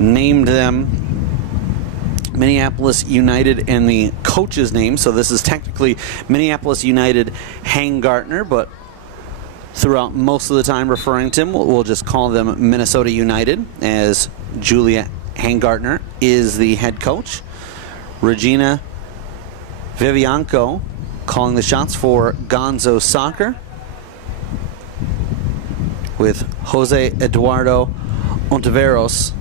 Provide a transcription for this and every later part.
named them Minneapolis United and the coach's name. So this is technically Minneapolis United Hangartner, but throughout most of the time referring to them, we'll just call them Minnesota United, as Julia Hangartner is the head coach. Regina Vivianco calling the shots for Gonzo Soccer, with Jose Eduardo Ontiveros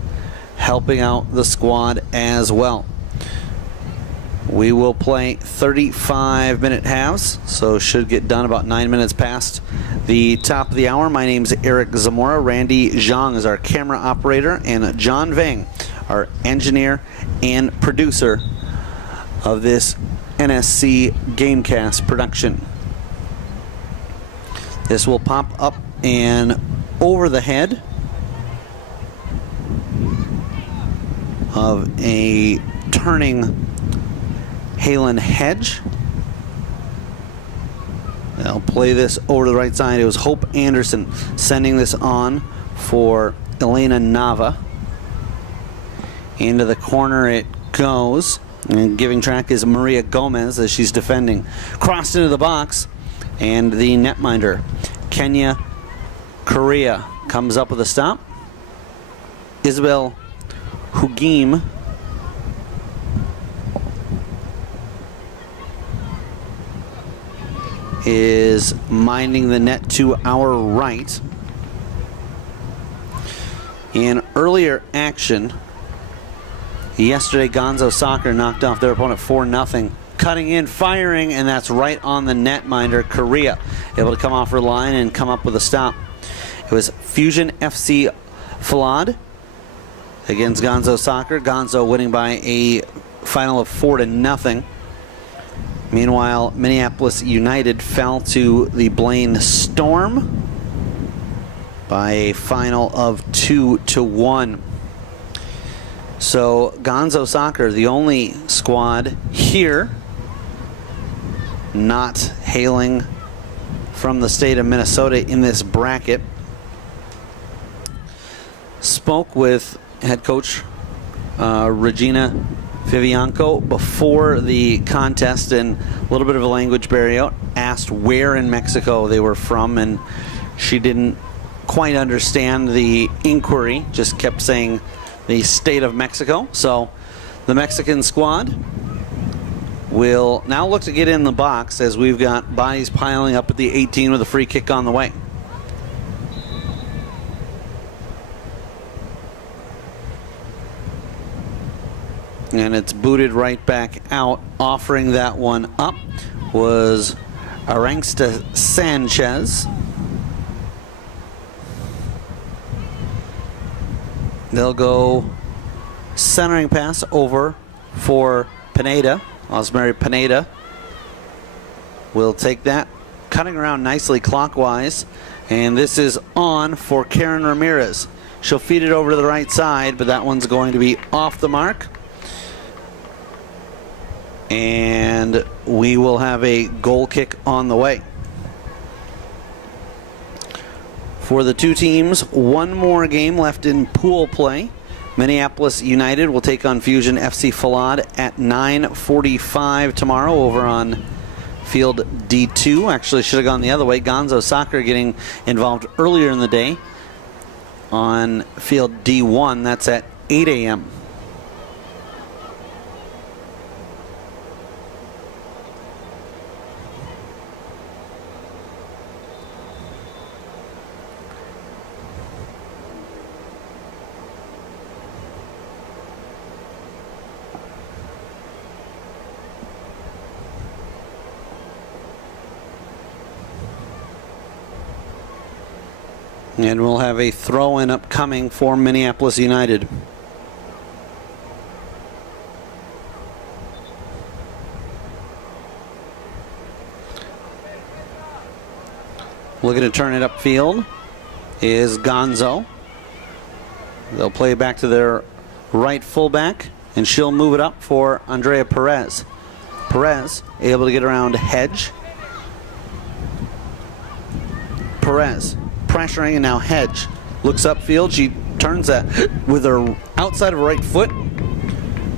helping out the squad as well. We will play 35-minute halves, so should get done about 9 minutes past the top of the hour. My name's Eric Zamora. Randy Zhang is our camera operator, and John Vang, our engineer and producer of this NSC Gamecast production. This will pop up and over the head of a turning Halen hedge. They'll play this over to the right side. It was Hope Anderson sending this on for Elena Nava. Into the corner it goes. And giving track is Maria Gomez as she's defending. Crossed into the box, and the netminder, Kenya Correa, comes up with a stop. Isabel Hugim is minding the net to our right. In earlier action yesterday, Gonzo Soccer knocked off their opponent 4-0. Cutting in, firing, and that's right on the netminder, Correa, able to come off her line and come up with a stop. It was Fusion FC Falad against Gonzo Soccer. Gonzo winning by a final of 4-0. Meanwhile, Minneapolis United fell to the Blaine Storm by a final of 2-1. So Gonzo Soccer, the only squad here not hailing from the state of Minnesota in this bracket, spoke with head coach Regina Vivianco before the contest, and a little bit of a language barrier. Asked where in Mexico they were from, and she didn't quite understand the inquiry, just kept saying the state of Mexico. So the Mexican squad will now look to get in the box as we've got bodies piling up at the 18 with a free kick on the way. And it's booted right back out. Offering that one up was Arangsta Sanchez. They'll go centering pass over for Pineda. Osmary Pineda will take that, cutting around nicely clockwise. And this is on for Karen Ramirez. She'll feed it over to the right side, but that one's going to be off the mark. And we will have a goal kick on the way. For the two teams, one more game left in pool play. Minneapolis United will take on Fusion FC Falad at 9:45 tomorrow over on field D2. Actually, should have gone the other way. Gonzo Soccer getting involved earlier in the day on field D1. That's at 8 a.m. And we'll have a throw-in upcoming for Minneapolis United. Looking to turn it upfield is Gonzo. They'll play back to their right fullback, and she'll move it up for Andrea Perez. Perez able to get around Hedge. Perez pressuring, and now Hedge looks upfield. She turns that with her outside of her right foot,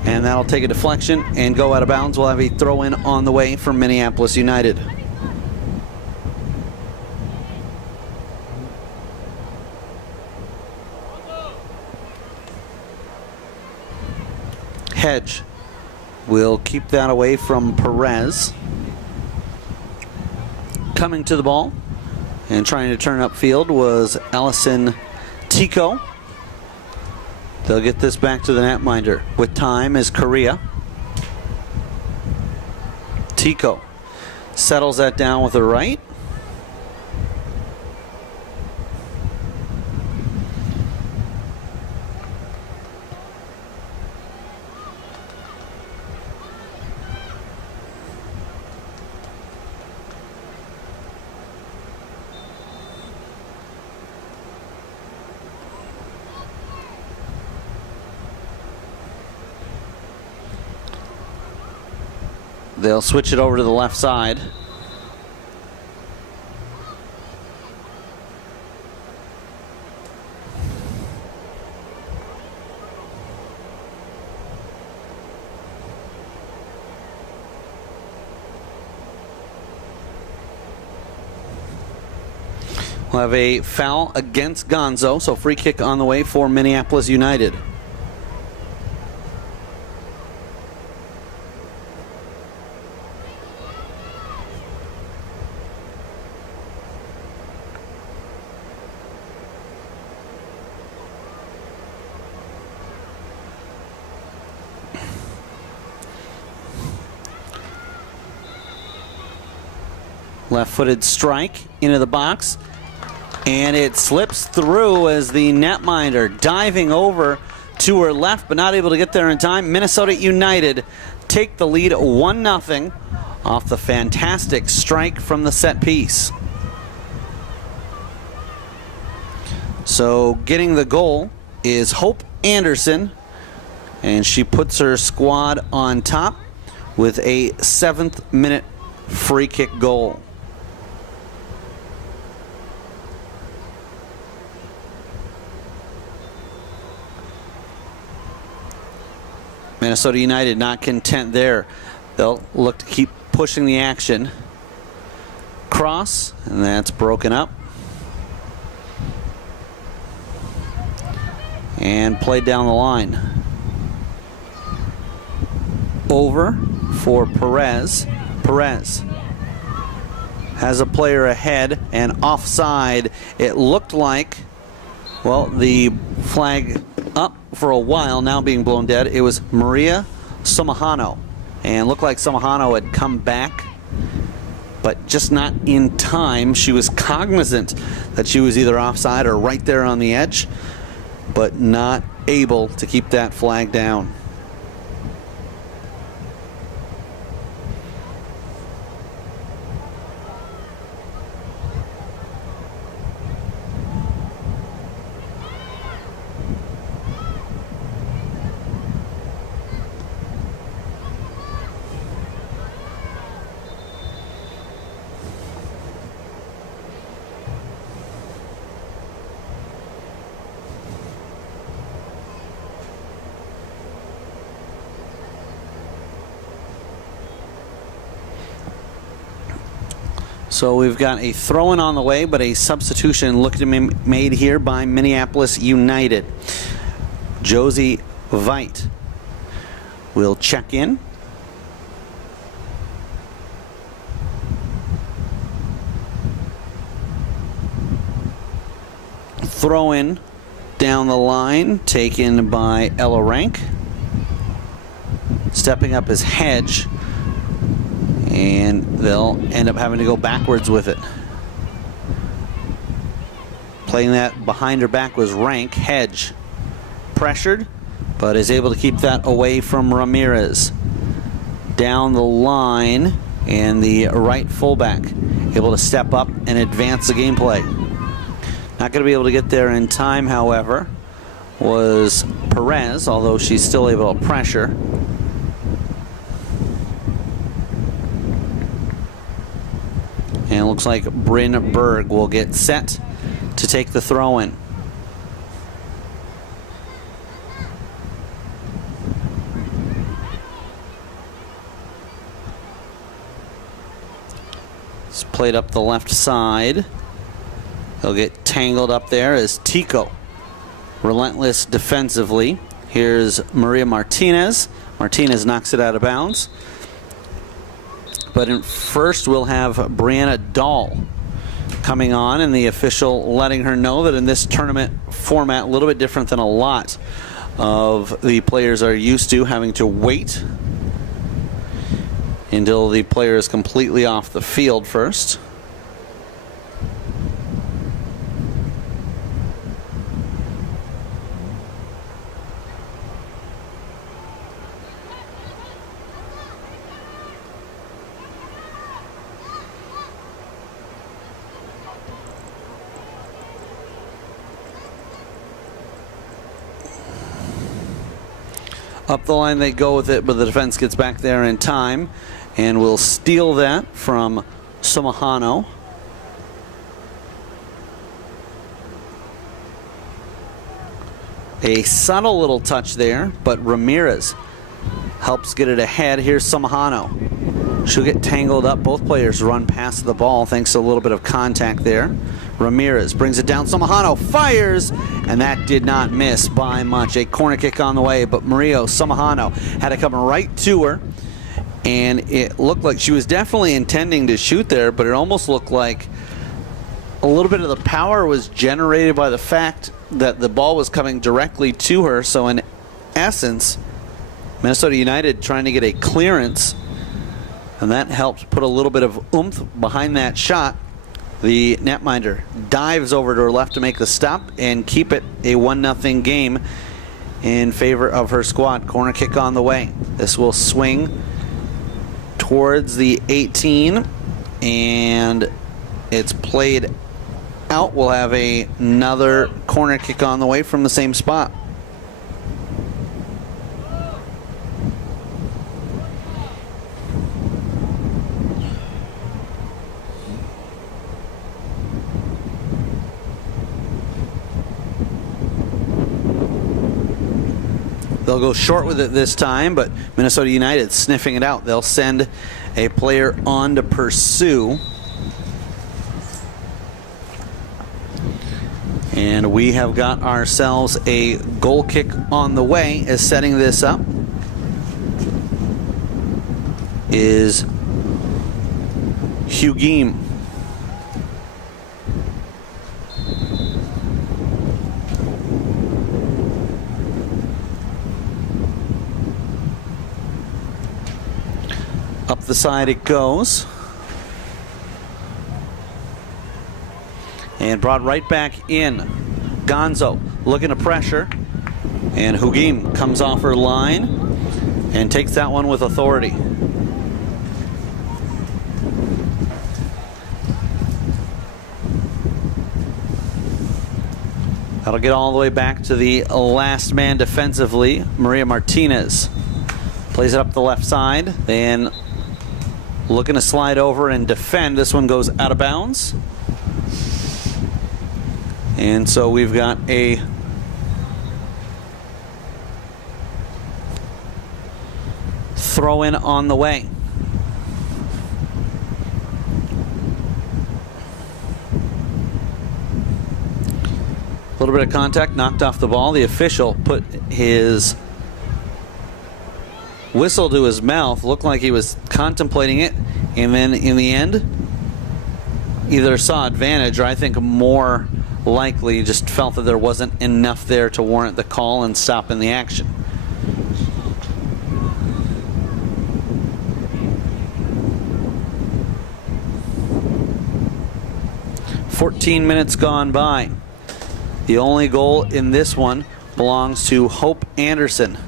and that'll take a deflection and go out of bounds. We'll have a throw in on the way from Minneapolis United. Hedge will keep that away from Perez. Coming to the ball and trying to turn upfield was Allison Tico. They'll get this back to the netminder. With time is Correa. Tico settles that down with her right. They'll switch it over to the left side. We'll have a foul against Gonzo, so free kick on the way for Minneapolis United. Left-footed strike into the box, and it slips through as the netminder diving over to her left, but not able to get there in time. Minnesota United take the lead 1-0 off the fantastic strike from the set piece. So getting the goal is Hope Anderson, and she puts her squad on top with a 7th-minute free kick goal. Minnesota United not content there. They'll look to keep pushing the action. Cross, and that's broken up. And played down the line. Over for Perez. Perez has a player ahead and offside. It looked like, well, the flag up for a while, now being blown dead. It was Maria Somahano, and looked like Somahano had come back, but just not in time. She was cognizant that she was either offside or right there on the edge, but not able to keep that flag down. So we've got a throw-in on the way, but a substitution looking to be made here by Minneapolis United. Josie Veit will check in. Throw-in down the line, taken by Ella Rank. Stepping up is Hedge, and they'll end up having to go backwards with it. Playing that behind her back was Rank. Hedge pressured, but is able to keep that away from Ramirez. Down the line, and the right fullback able to step up and advance the gameplay. Not going to be able to get there in time, however, was Perez, although she's still able to pressure. And it looks like Bryn Berg will get set to take the throw-in. Played up the left side. He'll get tangled up there as Tico, relentless defensively. Here's Maria Martinez. Martinez knocks it out of bounds. But first we'll have Brianna Dahl coming on, and the official letting her know that in this tournament format, a little bit different than a lot of the players are used to, having to wait until the player is completely off the field first. Up the line they go with it, but the defense gets back there in time and will steal that from Sumahano. A subtle little touch there, but Ramirez helps get it ahead. Here's Sumahano. She'll get tangled up. Both players run past the ball thanks to a little bit of contact there. Ramirez brings it down. Sumahano fires, and that did not miss by much. A corner kick on the way, but Mario Sumahano had to come right to her, and it looked like she was definitely intending to shoot there, but it almost looked like a little bit of the power was generated by the fact that the ball was coming directly to her. So in essence, Minnesota United trying to get a clearance, and that helped put a little bit of oomph behind that shot. The netminder dives over to her left to make the stop and keep it a 1-0 game in favor of her squad. Corner kick on the way. This will swing towards the 18, and it's played out. We'll have another corner kick on the way from the same spot. They'll go short with it this time, but Minnesota United sniffing it out. They'll send a player on to pursue. And we have got ourselves a goal kick on the way. As setting this up is Hugim. Up the side it goes. And brought right back in. Gonzo looking to pressure. And Hugim comes off her line and takes that one with authority. That'll get all the way back to the last man defensively, Maria Martinez. Plays it up the left side, then looking to slide over and defend. This one goes out of bounds. And so we've got a throw in on the way. A little bit of contact, knocked off the ball. The official put his whistle to his mouth, looked like he was contemplating it, and then in the end either saw advantage, or I think more likely just felt that there wasn't enough there to warrant the call and stopping the action. "14 minutes gone by. The only goal in this one belongs to Hope Anderson.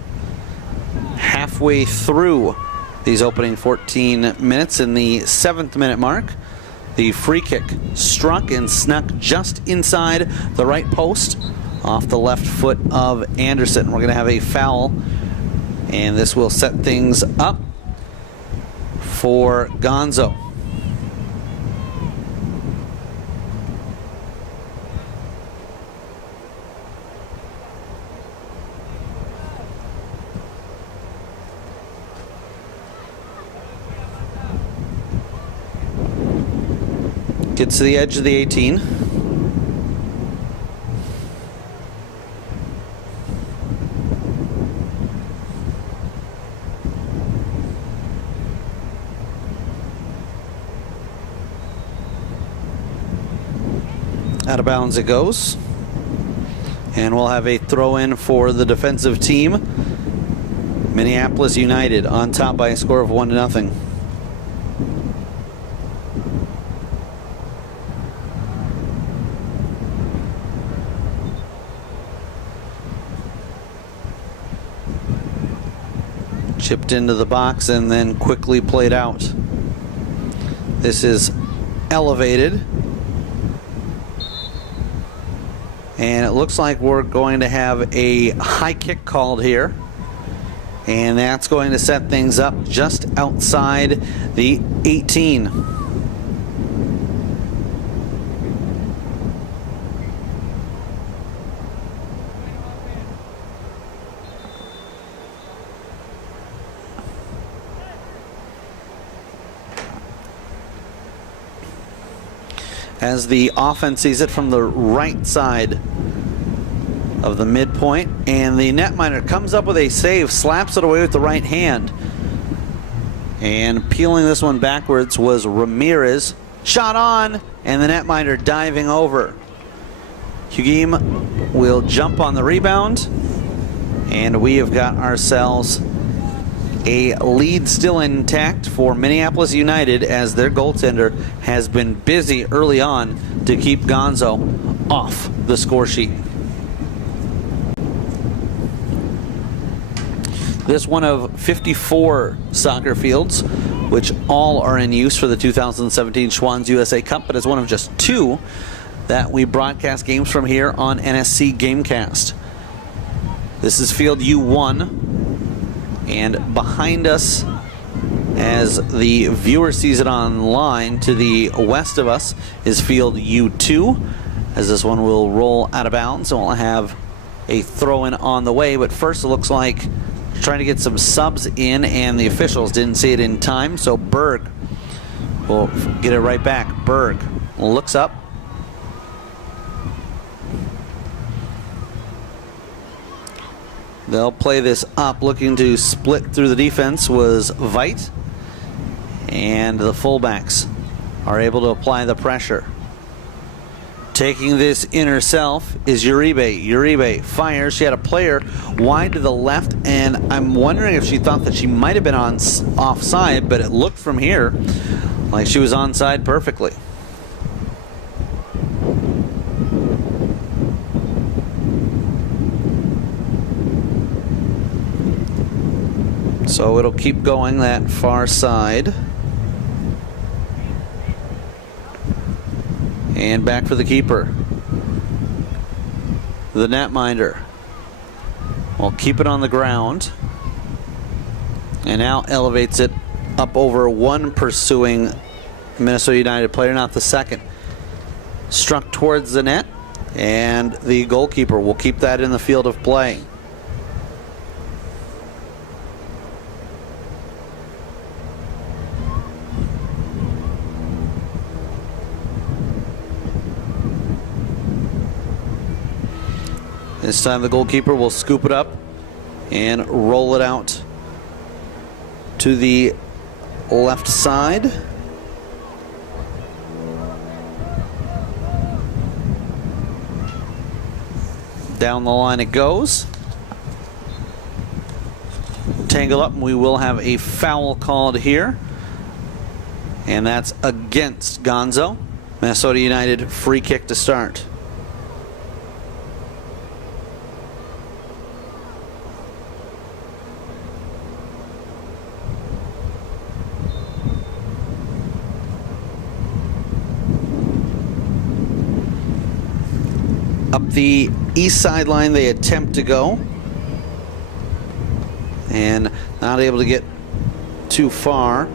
Halfway through these opening 14 minutes, in the 7th minute mark, the free kick struck and snuck just inside the right post off the left foot of Anderson. We're going to have a foul, and this will set things up for Gonzo. Gets to the edge of the 18. Out of bounds it goes. And we'll have a throw in for the defensive team. Minneapolis United on top by a score of 1-0. Chipped into the box and then quickly played out. This is elevated. And it looks like we're going to have a high kick called here. And that's going to set things up just outside the 18. As the offense sees it from the right side of the midpoint, and the netminder comes up with a save, slaps it away with the right hand. And peeling this one backwards was Ramirez. Shot on, and the netminder diving over. Hugim will jump on the rebound, and we have got ourselves a lead still intact for Minneapolis United, as their goaltender has been busy early on to keep Gonzo off the score sheet. This one of 54 soccer fields, which all are in use for the 2017 Schwann's USA Cup, but is one of just 2 that we broadcast games from here on NSC Gamecast. This is field U1. And behind us, as the viewer sees it online, to the west of us is field U2, as this one will roll out of bounds, and we'll have a throw-in on the way. But first, it looks like trying to get some subs in, and the officials didn't see it in time, so Berg will get it right back. Berg looks up. They'll play this up. Looking to split through the defense was Veit, and the fullbacks are able to apply the pressure. Taking this in herself is Uribe. Uribe fires. She had a player wide to the left, and I'm wondering if she thought that she might have been offside, but it looked from here like she was onside perfectly. So it'll keep going that far side. And back for the keeper. The netminder will keep it on the ground. And now elevates it up over one pursuing Minnesota United player, not the second. Struck towards the net, and the goalkeeper will keep that in the field of play. This time the goalkeeper will scoop it up and roll it out to the left side. Down the line it goes. Tangle up, and we will have a foul called here. And that's against Gonzo. Minnesota United free kick to start. Up the east sideline they attempt to go, and not able to get too far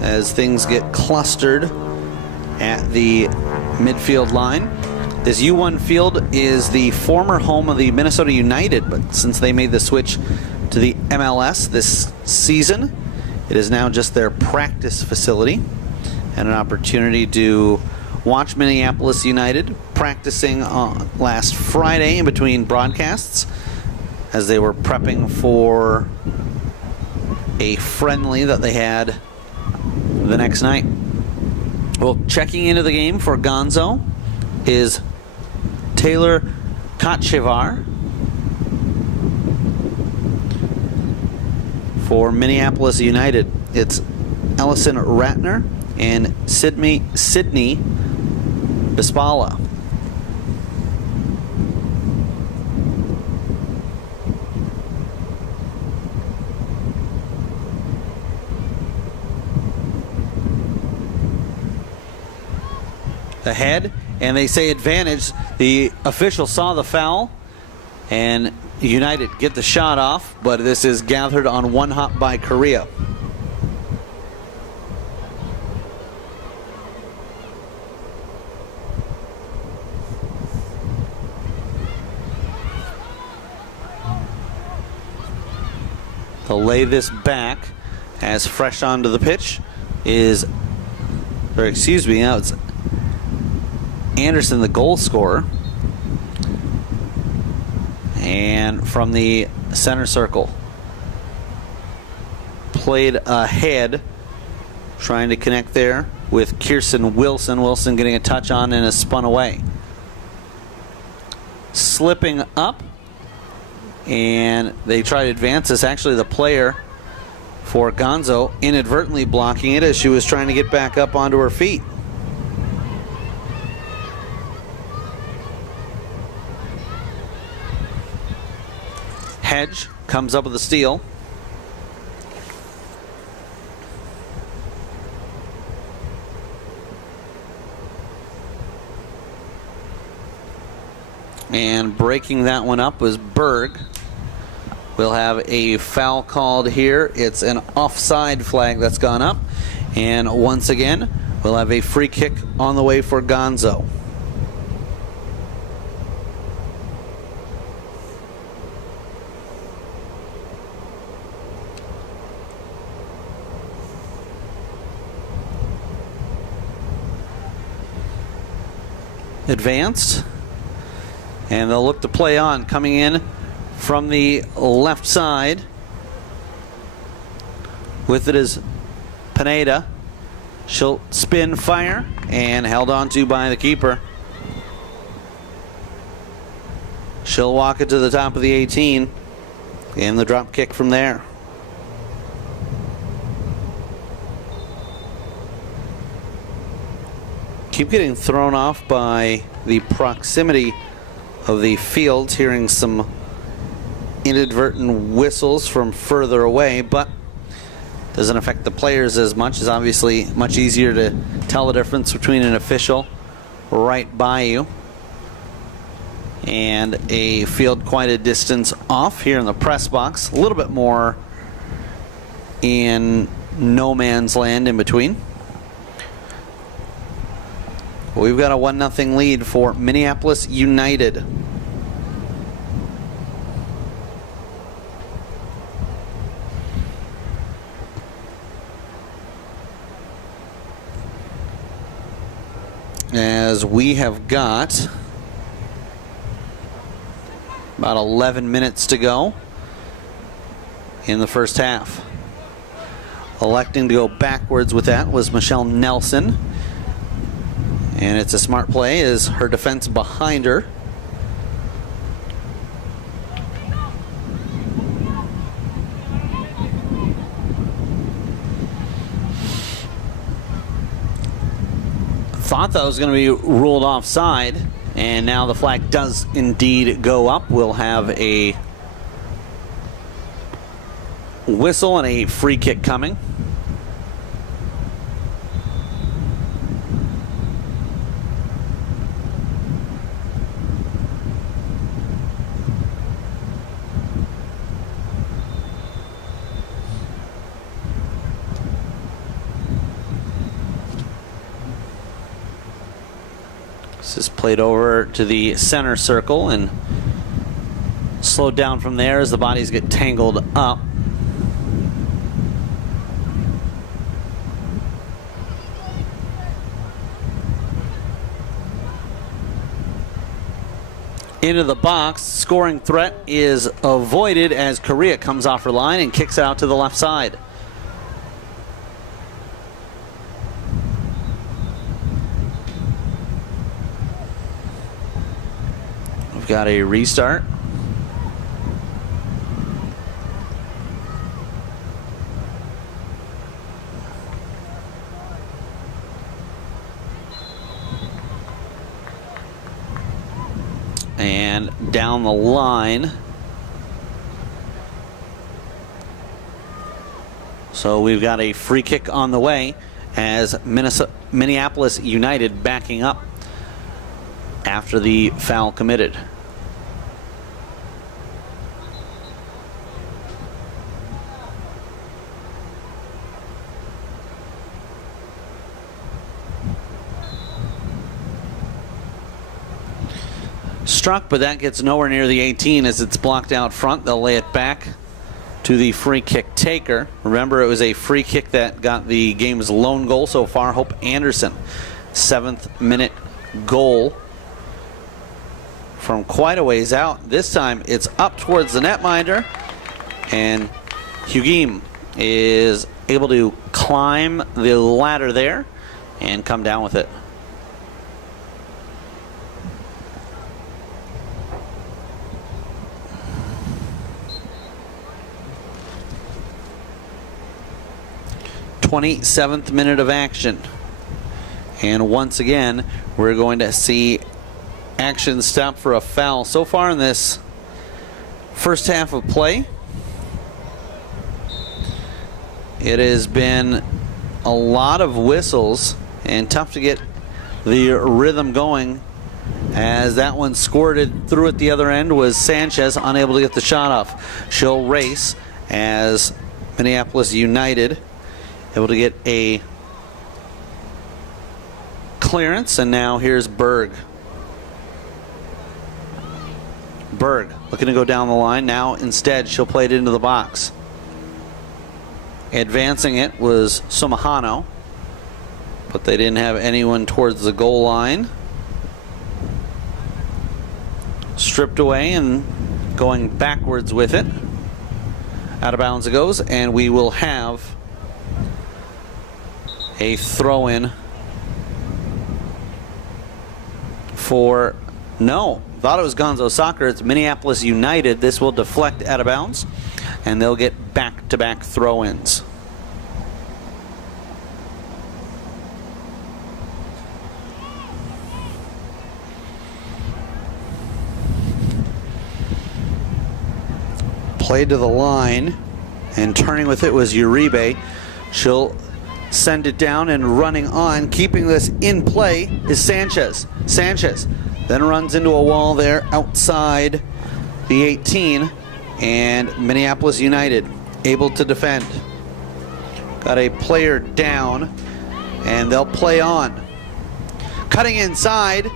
as things get clustered at the midfield line. This U1 field is the former home of the Minnesota United, but since they made the switch to the MLS this season, it is now just their practice facility, had an opportunity to watch Minneapolis United practicing last Friday in between broadcasts as they were prepping for a friendly that they had the next night. Well, checking into the game for Gonzo is Taylor Kotchevar. For Minneapolis United, it's Ellison Ratner and Sydney Bispala. Ahead, and they say advantage. The official saw the foul, and United get the shot off, but this is gathered on one hop by Correa. They'll lay this back as fresh onto the pitch is, or excuse me, now it's Anderson, the goal scorer. And from the center circle, played ahead, trying to connect there with Kirsten Wilson. Wilson getting a touch on and is spun away. Slipping up, and they try to advance this. Actually, the player for Gonzo inadvertently blocking it as she was trying to get back up onto her feet. Hedge comes up with a steal. And breaking that one up was Berg. We'll have a foul called here. It's an offside flag that's gone up. And once again, we'll have a free kick on the way for Gonzo. Advanced, and they'll look to play on. Coming in from the left side with it is Pineda. She'll spin, fire, and held on to by the keeper. She'll walk it to the top of the 18 and the drop kick from there. Keep getting thrown off by the proximity of the fields, hearing some inadvertent whistles from further away, but doesn't affect the players as much. It's obviously much easier to tell the difference between an official right by you and a field quite a distance off. Here in the press box, a little bit more in no man's land in between. We've got a 1-0 lead for Minneapolis United. As we have got about 11 minutes to go in the first half. Electing to go backwards with that was Michelle Nelson. And it's a smart play as her defense behind her. Thought that was going to be ruled offside, and now the flag does indeed go up. We'll have a whistle and a free kick coming. This is played over to the center circle and slowed down from there as the bodies get tangled up. into the box. Scoring threat is avoided as Korea comes off her line and kicks it out to the left side. We've got a restart. And down the line. So we've got a free kick on the way as Minneapolis United backing up after the foul committed. Struck, but that gets nowhere near the 18 as it's blocked out front. They'll lay it back to the free kick taker. Remember, it was a free kick that got the game's lone goal so far. Hope Anderson, 7th minute goal from quite a ways out. This time it's up towards the netminder, and Hugim is able to climb the ladder there and come down with it. .27th minute of action, and once again we're going to see action stop for a foul. So far in this first half of play, it has been a lot of whistles and tough to get the rhythm going, as that one squirted through at the other end was Sanchez, unable to get the shot off. She'll race as Minneapolis United able to get a clearance, and now here's Berg. Berg looking to go down the line. Now instead she'll play it into the box. Advancing it was Sumahano, but they didn't have anyone towards the goal line. Stripped away and going backwards with it. Out of bounds it goes, and we will have a throw-in for, no, thought it was Gonzo Soccer. It's Minneapolis United. This will deflect out of bounds, and they'll get back-to-back throw-ins. Played to the line, and turning with it was Uribe. She'll send it down, and running on, keeping this in play, is Sanchez. Sanchez then runs into a wall there outside the 18, and Minneapolis United able to defend. Got a player down, and they'll play on. Cutting inside,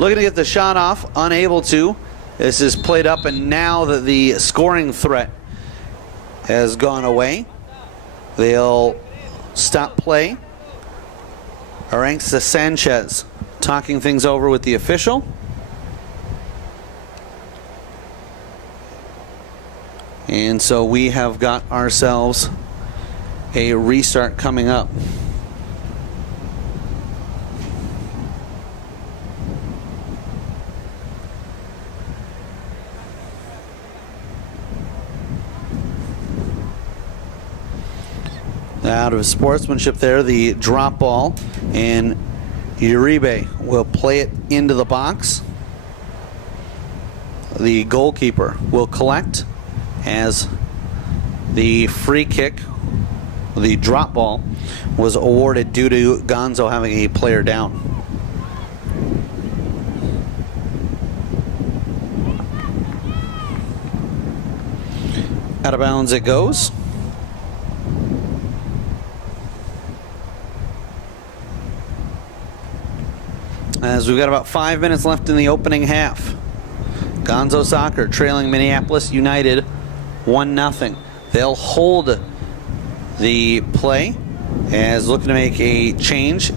looking to get the shot off, unable to. This is played up, and now that the scoring threat has gone away, they'll stop play. Aranxa Sanchez talking things over with the official. And so we have got ourselves a restart coming up. Out of sportsmanship there, the drop ball, and Uribe will play it into the box. The goalkeeper will collect as the free kick, the drop ball, was awarded due to Gonzo having a player down. Out of bounds it goes. As we've got about 5 minutes left in the opening half. Gonzo Soccer trailing Minneapolis United 1-0. They'll hold the play as looking to make a change.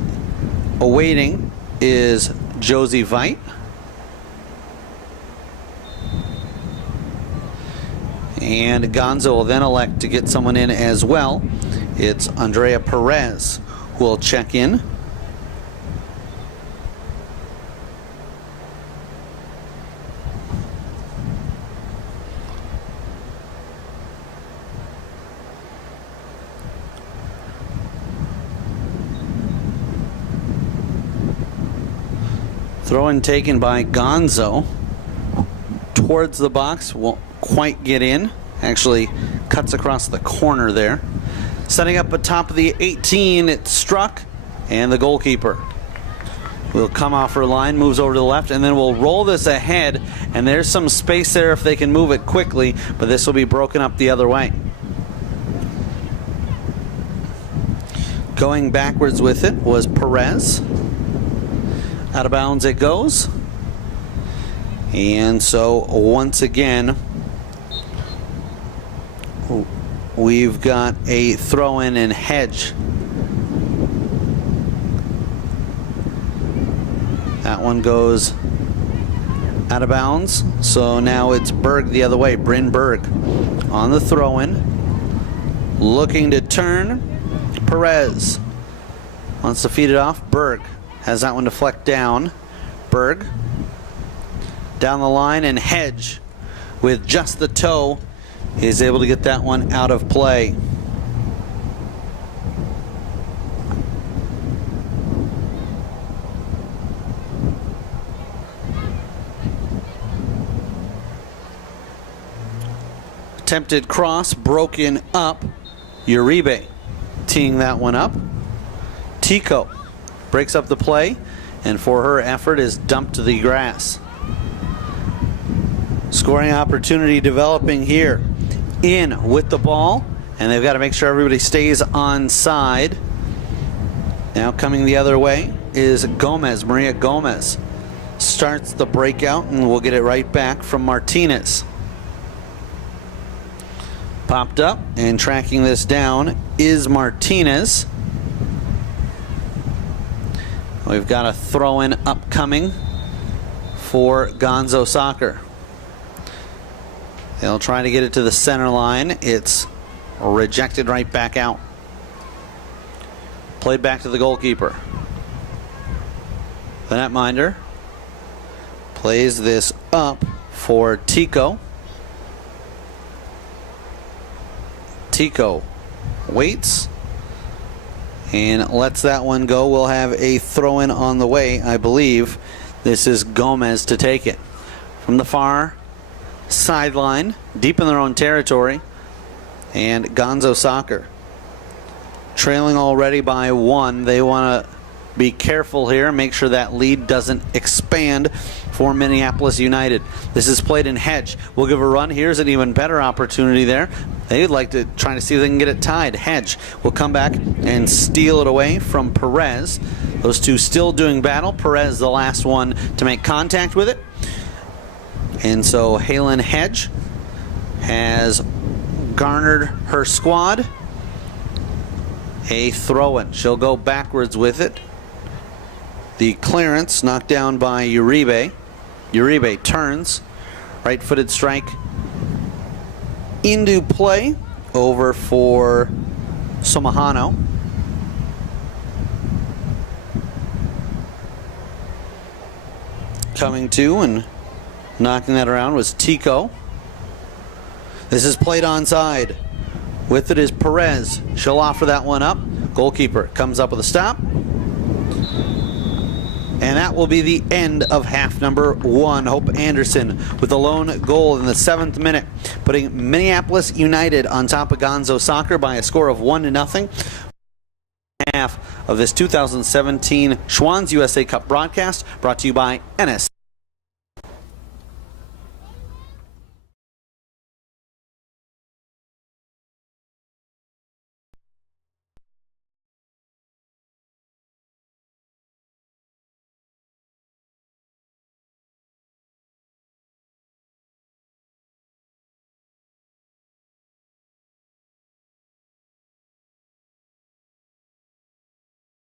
Awaiting is Josie Veit. And Gonzo will then elect to get someone in as well. It's Andrea Perez who will check in. Throw in taken by Gonzo towards the box, won't quite get in. Actually cuts across the corner there. Setting up atop of the 18, it's struck, and the goalkeeper will come off her line, moves over to the left, and then we'll roll this ahead, and there's some space there if they can move it quickly, but this will be broken up the other way. Going backwards with it was Perez. Out of bounds it goes. And so once again, we've got a throw in and Hedge. That one goes out of bounds. So now it's Berg the other way. Bryn Berg on the throw in. Looking to turn. Perez wants to feed it off. Berg has that one deflect down. Berg down the line, and Hedge with just the toe is able to get that one out of play. Attempted cross broken up. Uribe teeing that one up. Tico breaks up the play, and for her effort is dumped to the grass. Scoring opportunity developing here. In with the ball, and they've got to make sure everybody stays on side. Now coming the other way is Gomez. Maria Gomez starts the breakout, and we'll get it right back from Martinez. Popped up, and tracking this down is Martinez. We've got a throw-in upcoming for Gonzo Soccer. They'll try to get it to the center line. It's rejected right back out. Played back to the goalkeeper. The netminder plays this up for Tico. Tico waits and lets that one go. We'll have a throw-in on the way. I believe this is Gomez to take it. From the far sideline, deep in their own territory, and Gonzo Soccer trailing already by 1. They want to be careful here, make sure that lead doesn't expand for Minneapolis United. This is played in Hedge. We'll give a run. Here's an even better opportunity there. They'd like to try to see if they can get it tied. Hedge will come back and steal it away from Perez. Those two still doing battle. Perez the last one to make contact with it. And so Halen Hedge has garnered her squad a throw-in. She'll go backwards with it. The clearance knocked down by Uribe. Uribe turns. Right-footed strike into play. Over for Somahano. Coming to and knocking that around was Tico. This is played onside. With it is Perez. She'll offer that one up. Goalkeeper comes up with a stop. And that will be the end of half number 1. Hope Anderson with a lone goal in the 7th minute, putting Minneapolis United on top of Gonzo Soccer by a score of 1-0. Half of this 2017 Schwann's USA Cup broadcast brought to you by NS.